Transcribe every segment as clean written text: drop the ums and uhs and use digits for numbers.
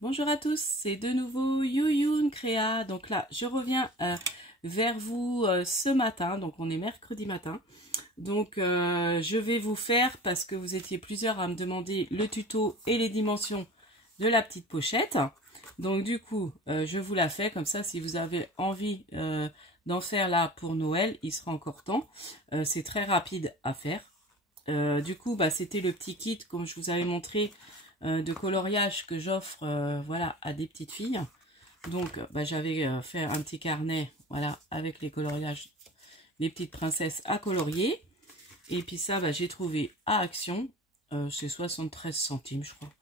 Bonjour à tous, c'est de nouveau Youyoun Créa. Donc là, je reviens vers vous ce matin, donc on est mercredi matin. Donc je vais vous faire, parce que vous étiez plusieurs à me demander le tuto et les dimensions de la petite pochette. Donc du coup, je vous la fais, comme ça si vous avez envie d'en faire là pour Noël, il sera encore temps. C'est très rapide à faire. Du coup, c'était le petit kit, comme je vous avais montré, de coloriage que j'offre voilà, à des petites filles. Donc j'avais fait un petit carnet voilà, avec les coloriages, les petites princesses à colorier. Et puis ça, j'ai trouvé à Action, c'est 73 centimes je crois.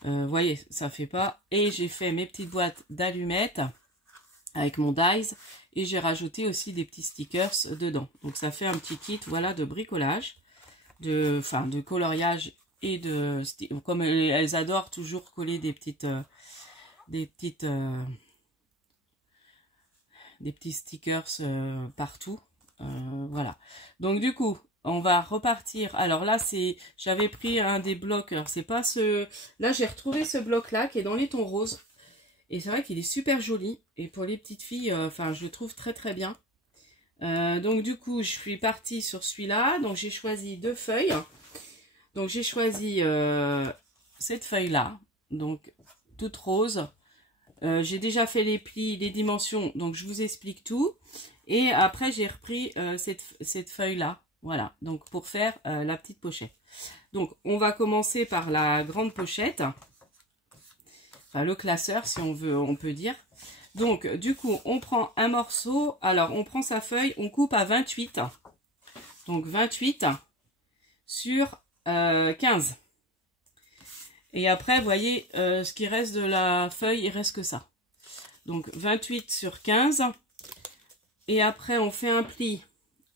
Vous voyez, ça fait pas. Et j'ai fait mes petites boîtes d'allumettes avec mon dies. Et j'ai rajouté aussi des petits stickers dedans. Donc ça fait un petit kit voilà, de bricolage, de coloriage. Et comme elles adorent toujours coller des petits stickers partout, voilà. Donc du coup on va repartir. Alors là j'avais pris un des blocs, alors c'est pas ce là, j'ai retrouvé ce bloc là qui est dans les tons roses et c'est vrai qu'il est super joli et pour les petites filles je le trouve très très bien. Donc du coup je suis partie sur celui-là, donc j'ai choisi deux feuilles. Donc j'ai choisi cette feuille là, donc toute rose. J'ai déjà fait les plis, les dimensions, donc je vous explique tout. Et après j'ai repris cette feuille là, voilà, donc pour faire la petite pochette. Donc on va commencer par la grande pochette, enfin le classeur si on veut, on peut dire. Donc du coup on prend un morceau, alors on prend sa feuille, on coupe à 28, donc 28 sur 15. Et après, vous voyez, ce qui reste de la feuille, il reste que ça. Donc 28 sur 15. Et après, on fait un pli.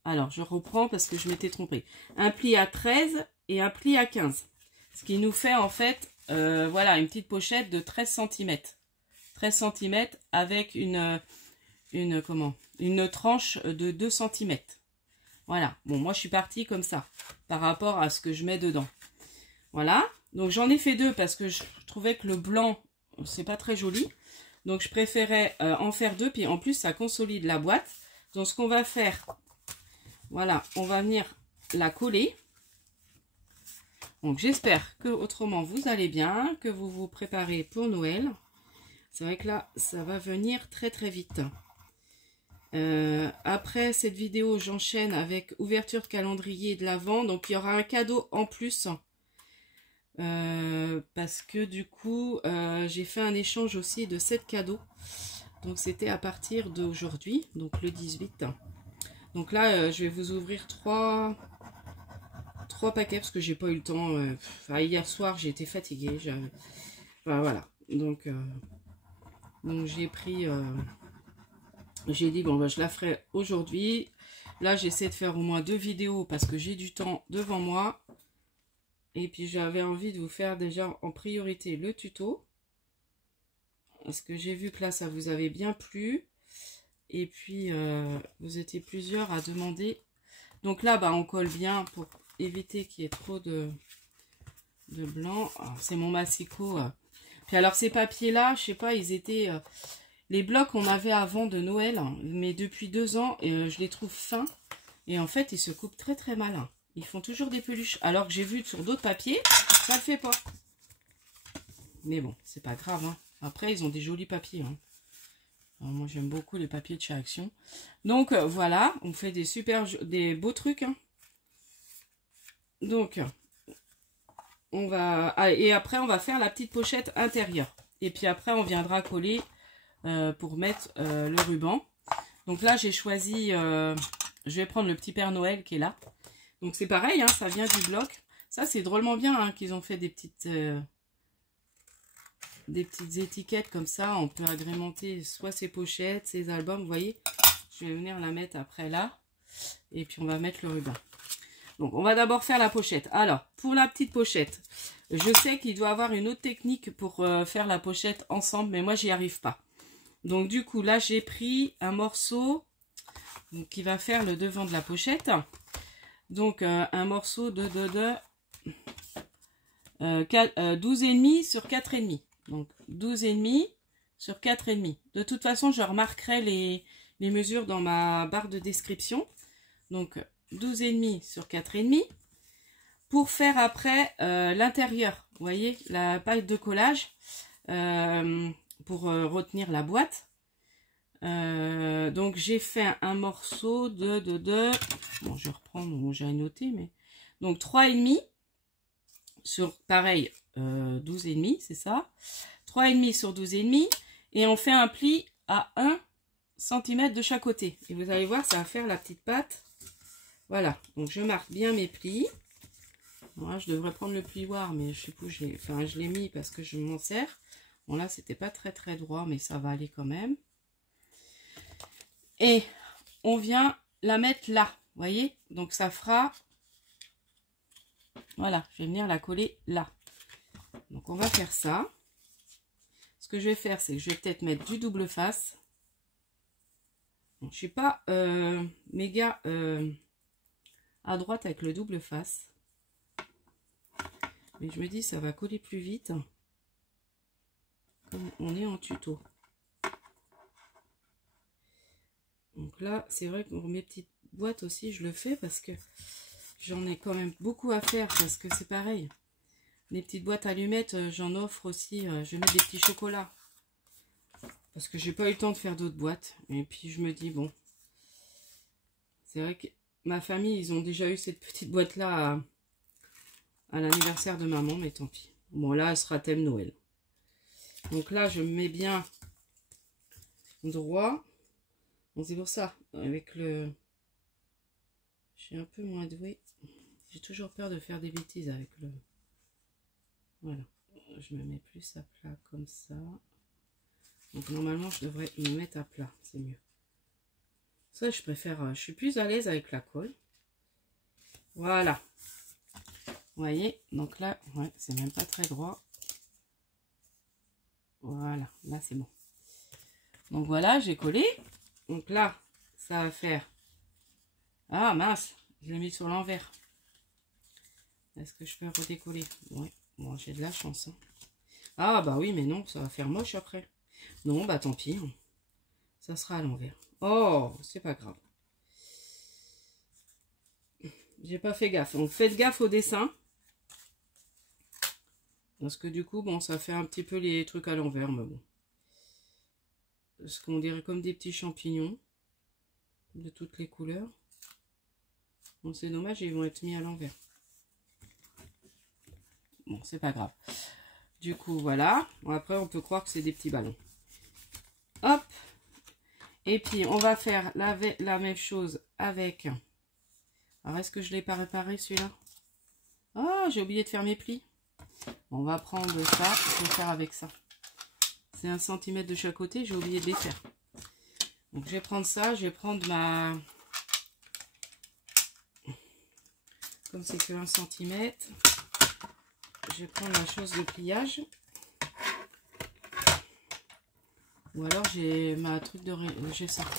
Alors, je reprends parce que je m'étais trompée. Un pli à 13 et un pli à 15. Ce qui nous fait en fait, voilà, une petite pochette de 13 cm. 13 cm avec une tranche de 2 cm. Voilà, bon, moi je suis partie comme ça, par rapport à ce que je mets dedans. Voilà, donc j'en ai fait deux parce que je trouvais que le blanc, c'est pas très joli. Donc je préférais en faire deux, puis en plus ça consolide la boîte. Donc ce qu'on va faire, voilà, on va venir la coller. Donc j'espère que autrement vous allez bien, que vous vous préparez pour Noël. C'est vrai que là, ça va venir très très vite. Après cette vidéo, j'enchaîne avec ouverture de calendrier de l'Avent. Donc il y aura un cadeau en plus. Parce que du coup, j'ai fait un échange aussi de 7 cadeaux. Donc c'était à partir d'aujourd'hui, donc le 18. Donc là, je vais vous ouvrir trois paquets parce que j'ai pas eu le temps. Hier soir, j'ai été fatiguée. Voilà. Donc j'ai pris... j'ai dit, bon, je la ferai aujourd'hui. Là, j'essaie de faire au moins 2 vidéos parce que j'ai du temps devant moi. Et puis, j'avais envie de vous faire déjà en priorité le tuto. Parce que j'ai vu que là, ça vous avait bien plu. Et puis, vous étiez plusieurs à demander. Donc là, on colle bien pour éviter qu'il y ait trop de blanc. C'est mon massicot. Puis alors, ces papiers-là, je sais pas, ils étaient... les blocs qu'on avait avant de Noël, mais depuis 2 ans, je les trouve fins. Et en fait, ils se coupent très très mal. Ils font toujours des peluches. Alors que j'ai vu sur d'autres papiers, ça le fait pas. Mais bon, c'est pas grave. Après, ils ont des jolis papiers. Alors, moi, j'aime beaucoup les papiers de chez Action. Donc, voilà, on fait des beaux trucs. Donc, on va... Ah, et après, on va faire la petite pochette intérieure. Et puis après, on viendra coller... pour mettre le ruban. Donc là j'ai choisi, je vais prendre le petit Père Noël qui est là. Donc c'est pareil, ça vient du bloc. Ça c'est drôlement bien qu'ils ont fait des petites étiquettes comme ça. On peut agrémenter soit ses pochettes, ses albums, vous voyez. Je vais venir la mettre après là. Et puis on va mettre le ruban. Donc on va d'abord faire la pochette. Alors pour la petite pochette, je sais qu'il doit y avoir une autre technique pour faire la pochette ensemble, mais moi j'y arrive pas. Donc du coup là j'ai pris un morceau qui va faire le devant de la pochette. Donc un morceau de 12,5 sur 4,5. Donc 12,5 sur 4,5. De toute façon, je remarquerai les mesures dans ma barre de description. Donc 12,5 sur 4,5. Pour faire après l'intérieur, vous voyez, la pâte de collage pour retenir la boîte. Donc j'ai fait un morceau de bon, je reprends, bon, j'ai noté, mais donc 3,5 sur pareil 12,5, c'est ça, 3,5 sur 12,5, et on fait un pli à 1 cm de chaque côté, et vous allez voir, ça va faire la petite pâte. Voilà, donc je marque bien mes plis. Moi, je devrais prendre le plioir, mais je sais pas, je l'ai mis parce que je m'en sers. Bon, là, c'était pas très droit, mais ça va aller quand même. Et on vient la mettre là, vous voyez? Donc, ça fera... Voilà, je vais venir la coller là. Donc, on va faire ça. Ce que je vais faire, c'est que je vais peut-être mettre du double face. Bon, je ne suis pas méga à droite avec le double face. Mais je me dis, ça va coller plus vite. Comme on est en tuto. Donc là, c'est vrai que pour mes petites boîtes aussi, je le fais parce que j'en ai quand même beaucoup à faire. Parce que c'est pareil. Les petites boîtes allumettes, j'en offre aussi. Je mets des petits chocolats. Parce que j'ai pas eu le temps de faire d'autres boîtes. Et puis je me dis, bon. C'est vrai que ma famille, ils ont déjà eu cette petite boîte-là à l'anniversaire de maman, mais tant pis. Bon, là, elle sera thème Noël. Donc là, je me mets bien droit. Bon, c'est pour ça, avec le... Je suis un peu moins douée. J'ai toujours peur de faire des bêtises avec le... Voilà. Je me mets plus à plat comme ça. Donc normalement, je devrais me mettre à plat. C'est mieux. Ça, je préfère... Je suis plus à l'aise avec la colle. Voilà. Vous voyez, donc là, ouais, c'est même pas très droit. Voilà, là c'est bon. Donc voilà, j'ai collé. Donc là, ça va faire... Ah mince, je l'ai mis sur l'envers. Est-ce que je peux redécoller? Oui, bon, j'ai de la chance. Hein. Ah bah oui, mais non, ça va faire moche après. Non, bah tant pis. Ça sera à l'envers. Oh, c'est pas grave. J'ai pas fait gaffe. Donc faites gaffe au dessin. Parce que du coup, bon, ça fait un petit peu les trucs à l'envers, mais bon. Ce qu'on dirait comme des petits champignons. De toutes les couleurs. Bon, c'est dommage, ils vont être mis à l'envers. Bon, c'est pas grave. Du coup, voilà. Bon, après, on peut croire que c'est des petits ballons. Hop. Et puis, on va faire la même chose avec... Alors, est-ce que je ne l'ai pas réparé, celui-là? Ah, j'ai oublié de faire mes plis. On va prendre ça, je vais faire avec ça. C'est 1 cm de chaque côté, j'ai oublié de les faire. Donc je vais prendre ça, je vais prendre ma... Comme c'est que 1 cm, je vais prendre la chose de pliage. Ou alors j'ai ma truc de... J'ai ça. Ça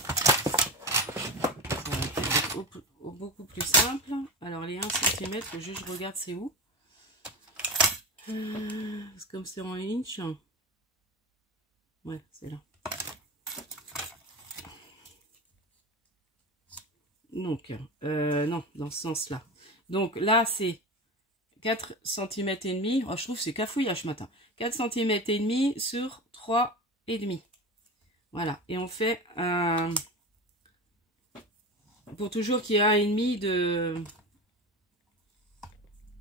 va être beaucoup plus simple. Alors les 1 cm, juste je regarde c'est où. Comme c'est en inch. Ouais, c'est là. Donc, non, dans ce sens-là. Donc là, c'est 4 cm et demi. Oh, je trouve que c'est cafouillage ce matin. 4 cm et demi sur 3,5. Voilà. Et on fait un... Pour toujours qu'il y ait 1,5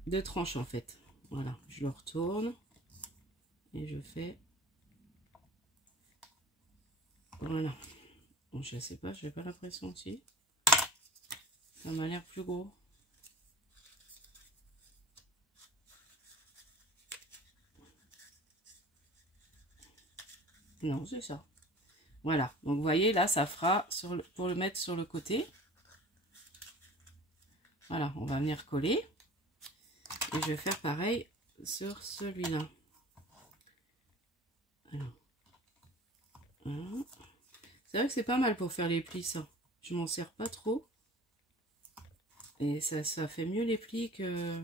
de tranche en fait. Voilà. Je le retourne. Et je fais... Voilà. Bon, je sais pas, j'ai pas l'impression aussi. Ça m'a l'air plus gros. Non, c'est ça. Voilà. Donc, vous voyez, là, ça fera pour le mettre sur le côté. Voilà, on va venir coller. Et je vais faire pareil sur celui-là. Alors. Voilà. C'est vrai que c'est pas mal pour faire les plis, ça. Je m'en sers pas trop. Et ça fait mieux les plis que...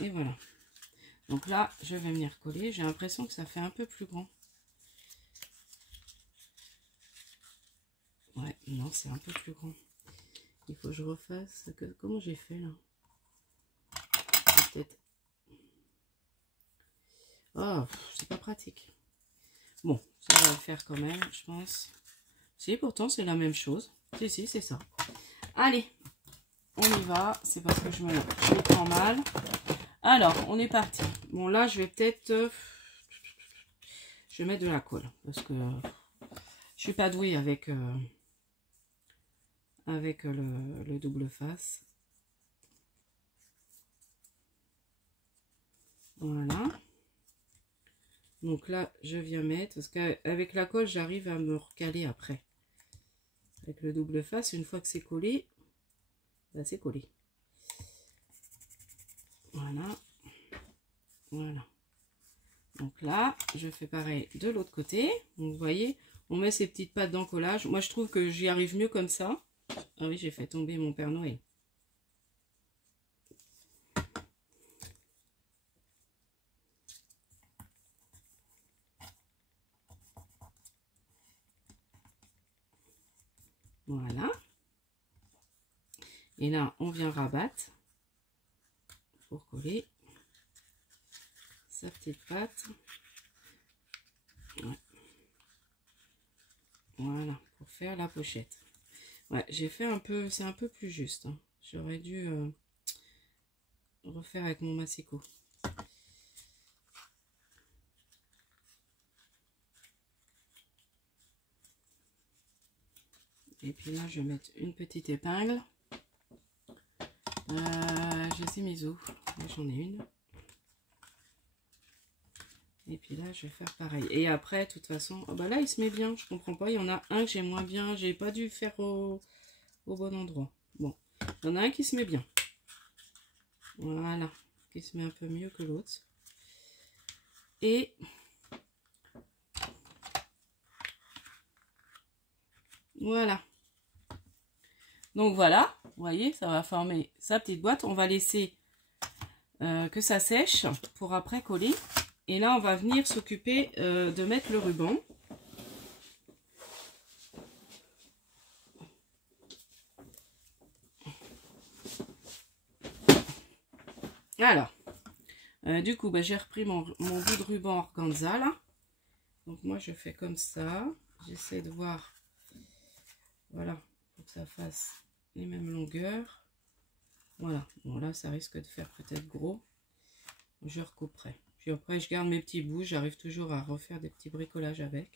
Et voilà. Donc là, je vais venir coller. J'ai l'impression que ça fait un peu plus grand. Ouais, non, c'est un peu plus grand. Il faut que je refasse. Comment j'ai fait là? Peut-être. Oh, c'est pas pratique. Bon, ça va le faire quand même, je pense. Si, pourtant, c'est la même chose. Si, c'est ça. Allez, on y va. C'est parce que je me prends mal. Alors, on est parti. Bon, là, je vais peut-être... je vais mettre de la colle. Parce que je suis pas douée avec, le double face. Voilà. Donc là, je viens mettre... Parce qu'avec la colle, j'arrive à me recaler après. Avec le double face, une fois que c'est collé, bah, c'est collé. Voilà. Voilà. Donc là, je fais pareil de l'autre côté. Donc vous voyez, on met ces petites pattes d'encollage. Moi, je trouve que j'y arrive mieux comme ça. Ah oui, j'ai fait tomber mon Père Noël. Voilà. Et là, on vient rabattre pour coller sa petite patte. Ouais. Voilà, pour faire la pochette. Ouais, j'ai fait un peu, c'est un peu plus juste. Hein. J'aurais dû refaire avec mon massicot. Et puis là, je vais mettre une petite épingle. Je sais mes os. J'en ai une. Et puis là, je vais faire pareil. Et après, de toute façon, oh bah là, il se met bien. Je comprends pas. Il y en a un que j'ai moins bien. J'ai pas dû faire au bon endroit. Bon, il y en a un qui se met bien. Voilà, qui se met un peu mieux que l'autre. Et voilà. Donc voilà, vous voyez, ça va former sa petite boîte. On va laisser que ça sèche pour après coller. Et là, on va venir s'occuper de mettre le ruban. Alors, du coup, bah, j'ai repris mon bout de ruban organza là. Donc moi, je fais comme ça. J'essaie de voir, voilà, pour que ça fasse les mêmes longueurs. Voilà, bon là, ça risque de faire peut-être gros. Je recouperai. Puis après, je garde mes petits bouts. J'arrive toujours à refaire des petits bricolages avec.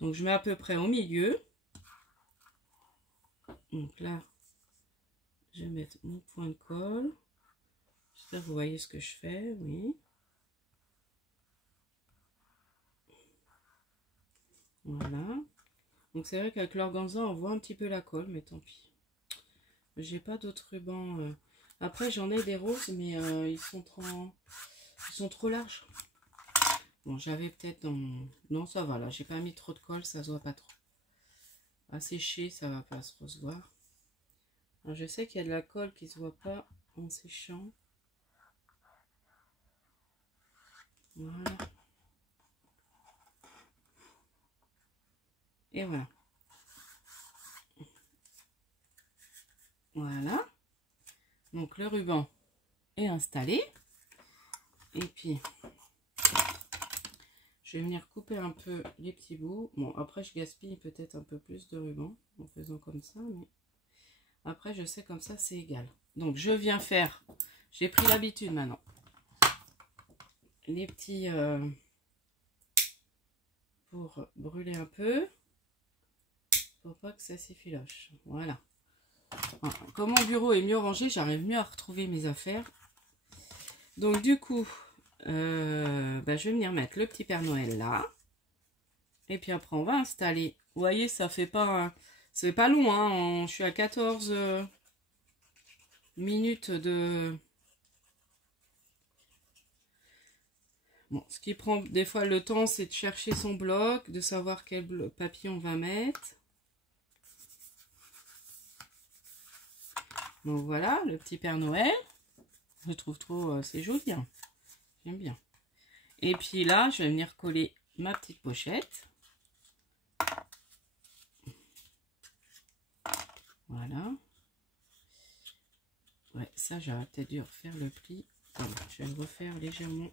Donc, je mets à peu près au milieu. Donc là, je vais mettre mon point de colle. J'espère que vous voyez ce que je fais, oui. Voilà. Donc, c'est vrai qu'avec l'organza, on voit un petit peu la colle, mais tant pis. J'ai pas d'autres rubans. Après, j'en ai des roses, mais ils sont trop larges. Bon, j'avais peut-être dans... Non, ça va, là. J'ai pas mis trop de colle, ça se voit pas trop. À sécher, ça va pas se recevoir. Alors, je sais qu'il y a de la colle qui se voit pas en séchant. Voilà. Et voilà. Voilà. Donc, le ruban est installé. Et puis, je vais venir couper un peu les petits bouts. Bon, après, je gaspille peut-être un peu plus de ruban en faisant comme ça. Mais après, je sais comme ça, c'est égal. Donc, je viens faire... J'ai pris l'habitude maintenant. Les petits... pour brûler un peu. Pour pas que ça s'effiloche. Voilà. Comme mon bureau est mieux rangé, j'arrive mieux à retrouver mes affaires. Donc, du coup... bah, je vais venir mettre le petit Père Noël là. Et puis après, on va installer. Vous voyez, ça fait pas... C'est pas long, hein. Je suis à 14 minutes de... Bon, ce qui prend des fois le temps, c'est de chercher son bloc, de savoir quel papier on va mettre. Donc voilà, le petit Père Noël. Je trouve trop, c'est joli, hein. J'aime bien. Et puis là, je vais venir coller ma petite pochette. Voilà. Ouais, ça, j'aurais peut-être dû refaire le pli. Voilà, je vais le refaire légèrement.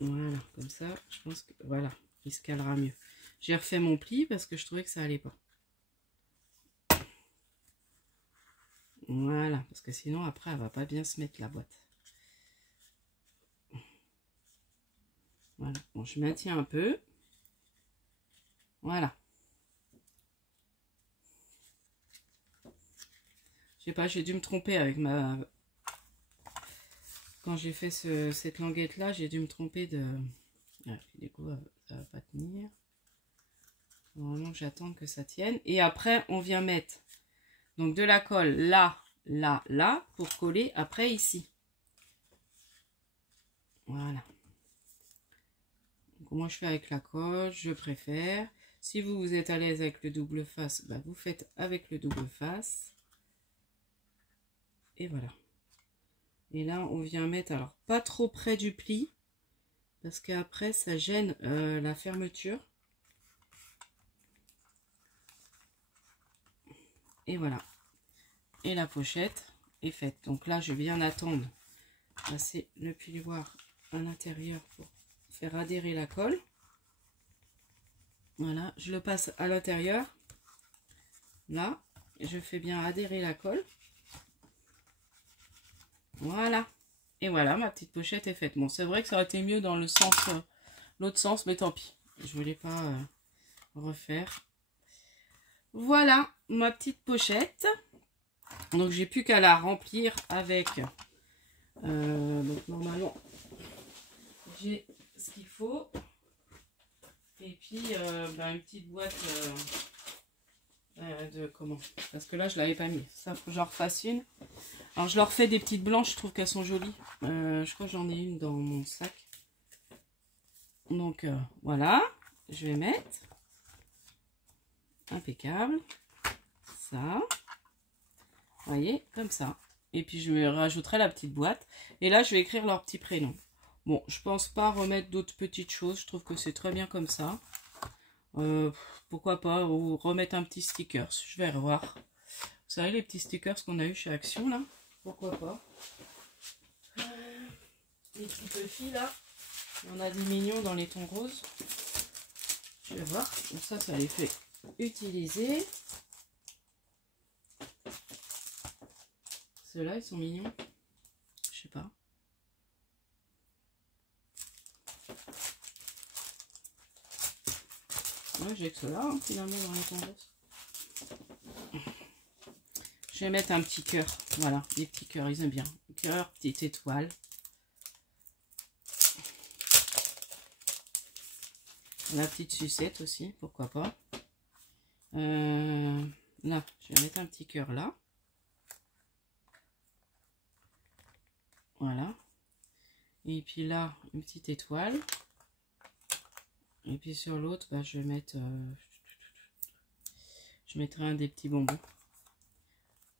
Voilà, comme ça, je pense que voilà, il se calera mieux. J'ai refait mon pli parce que je trouvais que ça allait pas. Voilà, parce que sinon après elle va pas bien se mettre la boîte. Voilà, bon, je maintiens un peu. Voilà. Je sais pas, j'ai dû me tromper avec ma... Quand j'ai fait cette languette là, j'ai dû me tromper de... Ah, du coup, ça va pas tenir. Normalement, j'attends que ça tienne. Et après, on vient mettre donc de la colle là, là, là, pour coller après ici. Voilà. Donc, moi, je fais avec la colle, je préfère. Si vous êtes à l'aise avec le double face, bah, vous faites avec le double face. Et voilà. Et là, on vient mettre, alors pas trop près du pli, parce qu'après, ça gêne la fermeture. Et voilà. Et la pochette est faite. Donc là, je viens attendre passer le plioir à l'intérieur pour faire adhérer la colle. Voilà, je le passe à l'intérieur. Là, je fais bien adhérer la colle. Voilà. Et voilà, ma petite pochette est faite. Bon, c'est vrai que ça aurait été mieux dans le sens, l'autre sens, mais tant pis. Je voulais pas refaire. Voilà, ma petite pochette. Donc, j'ai plus qu'à la remplir avec... donc, normalement, j'ai ce qu'il faut. Et puis, une petite boîte de... Comment? Parce que là, je l'avais pas mis. Ça, faut que j'en refasse une. Alors, je leur fais des petites blanches. Je trouve qu'elles sont jolies. Je crois que j'en ai une dans mon sac. Donc, voilà. Je vais mettre. Impeccable. Ça. Vous voyez, comme ça. Et puis, je me rajouterai la petite boîte. Et là, je vais écrire leur petit prénom. Bon, je pense pas remettre d'autres petites choses. Je trouve que c'est très bien comme ça. Pourquoi pas ou remettre un petit sticker. Je vais revoir. Vous savez, les petits stickers qu'on a eu chez Action, là. Pourquoi pas. Les petits puffy, là. On a des mignons dans les tons roses. Je vais voir. Donc ça les fait utiliser. Ceux-là, ils sont mignons. Je sais pas. Ouais, j'ai que ceux-là, hein, finalement, dans les tons roses. Je vais mettre un petit cœur. Voilà, des petits cœurs, ils aiment bien. Cœur, petite étoile. La petite sucette aussi, pourquoi pas. Là, je vais mettre un petit cœur là. Voilà. Et puis là, une petite étoile. Et puis sur l'autre, bah, je vais mettre... je mettrai un des petits bonbons.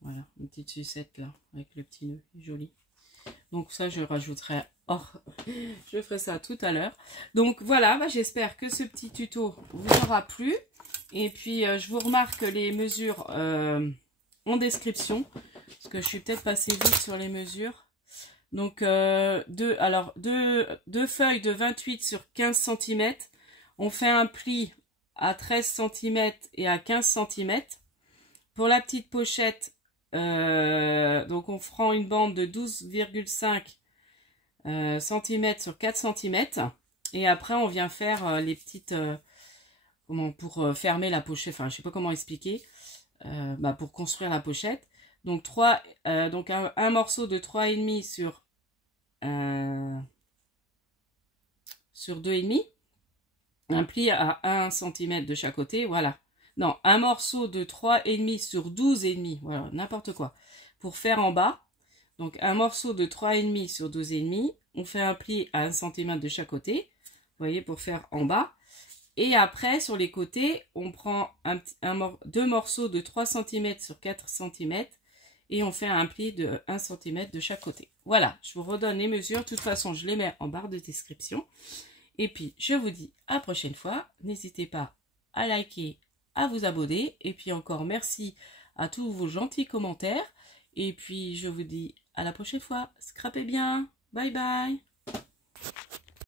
Voilà, une petite sucette là, avec le petit nœud, joli. Donc ça, je rajouterai... Oh, je ferai ça tout à l'heure. Donc voilà, bah, j'espère que ce petit tuto vous aura plu. Et puis, je vous remarque les mesures en description. Parce que je suis peut-être passée vite sur les mesures. Donc, deux feuilles de 28 sur 15 cm. On fait un pli à 13 cm et à 15 cm. Pour la petite pochette, donc on prend une bande de 12,5 cm sur 4 cm. Et après, on vient faire les petites... pour fermer la pochette, enfin, je sais pas comment expliquer. Pour construire la pochette. Donc, un morceau de 3,5 sur 2,5. Un pli à 1 cm de chaque côté, voilà. Non, un morceau de 3,5 sur 12,5, voilà, n'importe quoi. Pour faire en bas, donc un morceau de 3,5 sur 12,5, on fait un pli à 1 cm de chaque côté, vous voyez, pour faire en bas. Et après, sur les côtés, on prend deux morceaux de 3 cm sur 4 cm et on fait un pli de 1 cm de chaque côté. Voilà, je vous redonne les mesures. De toute façon, je les mets en barre de description. Et puis, je vous dis à la prochaine fois. N'hésitez pas à liker, à vous abonner. Et puis encore, merci à tous vos gentils commentaires. Et puis, je vous dis à la prochaine fois. Scrapez bien. Bye bye.